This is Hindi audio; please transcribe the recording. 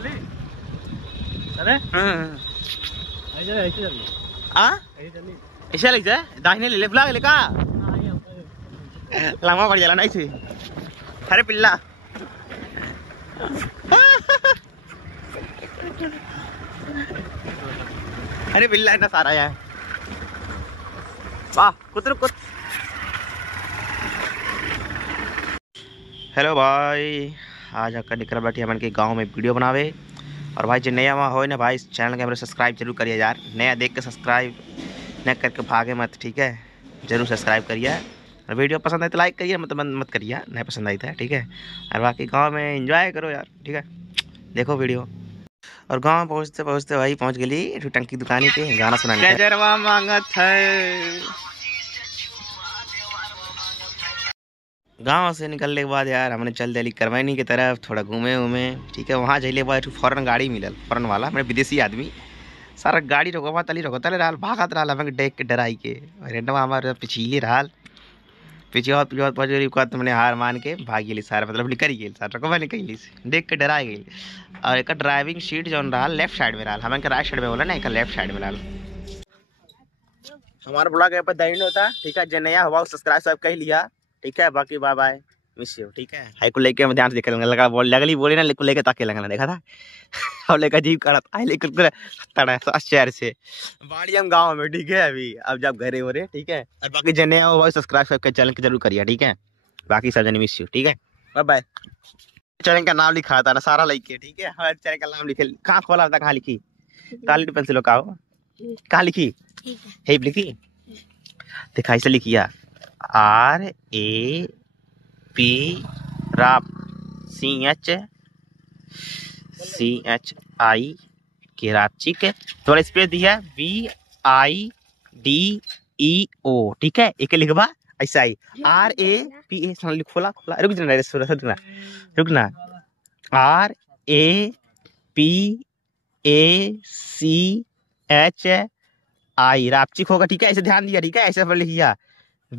चली अरे ऐसे लग जाए दाहिने ले ले बुला ले का लंबा पड़ जाला नहीं थी। अरे पिल्ला अरे पिल्ला इतना सारा है वाह कुतर कुत। हेलो भाई, आज आकर निकल बैठी हमन के गांव में वीडियो बनावे। और भाई जो नया वहाँ हो ना भाई, इस चैनल के मेरे सब्सक्राइब जरूर करिए यार। नया देख के सब्सक्राइब न करके भागे मत, ठीक है। जरूर सब्सक्राइब करिए और वीडियो पसंद आए तो लाइक करिए, मत मत करिए नहीं पसंद आई था, ठीक है। और बाकी गाँव में एंजॉय करो यार, ठीक है। देखो वीडियो। और गाँव पहुँचते पहुँचते भाई पहुँच गई टंकी दुकानी पे गाना सुनाने जरवा मांगत है। गांव से निकलने के बाद यार हमने चल दिली करमैनी की तरफ, थोड़ा घूमे उमे, ठीक है। वहाँ जैले बाद फौरन गाड़ी मिलल, फौरन वाला मेरे विदेशी आदमी सारा गाड़ी रोकवा तली रहा भागत रहा हमें देख के डराई के। रेंडवा हमारे पिछली रहा पिछवा पहुँच मैंने हार मान के भाग गई सारा, मतलब निकल गई सारा रकबा निकली देख के डरा गई। और एक ड्राइविंग सीट जो रहा लेफ्ट साइड में रहा, हमें राइट साइड में बोला ना, एक लेफ्ट साइड में रहा। हमारा ब्लॉग यहाँ पर दैन होता, ठीक है। जो नया हुआ सब्सक्राइब सब कह लिया, ठीक है। बाकी बाय बाय, मिस यू, ठीक है। हाई को लेके ध्यान से देखे लगा लगली बोले ना, लेको लेके ताके लगा देखा था और लेकर जीव करा आई लेकर तड़ा शहर से बाड़ी हम गाँव में, ठीक है। अभी अब जब घरे हो रहे, ठीक है। और बाकी जो नया हुआ सब्सक्राइब करके चैनल के जरूर करिए, ठीक है। बाकी सब जन मिस यू, ठीक है। Bye bye. चैनल का नाम लिखा था ना सारा लिखे, ठीक है। हमारे चैनल का नाम लिखे कहाँ खोला था, कहाँ लिखी काली पेंसिल का हो कहाँ लिखी है लिखी दिखाई से लिखिया RAP राप CHI के रापची के थोड़ा स्पेस दिया VIDEO, ठीक है। एक लिखबा ऐसा ही RAPA खोला खोला रुक जा रुकना RAPACHI रापची होगा, ठीक है। ऐसे ध्यान दिया, ठीक है। ऐसे लिखिया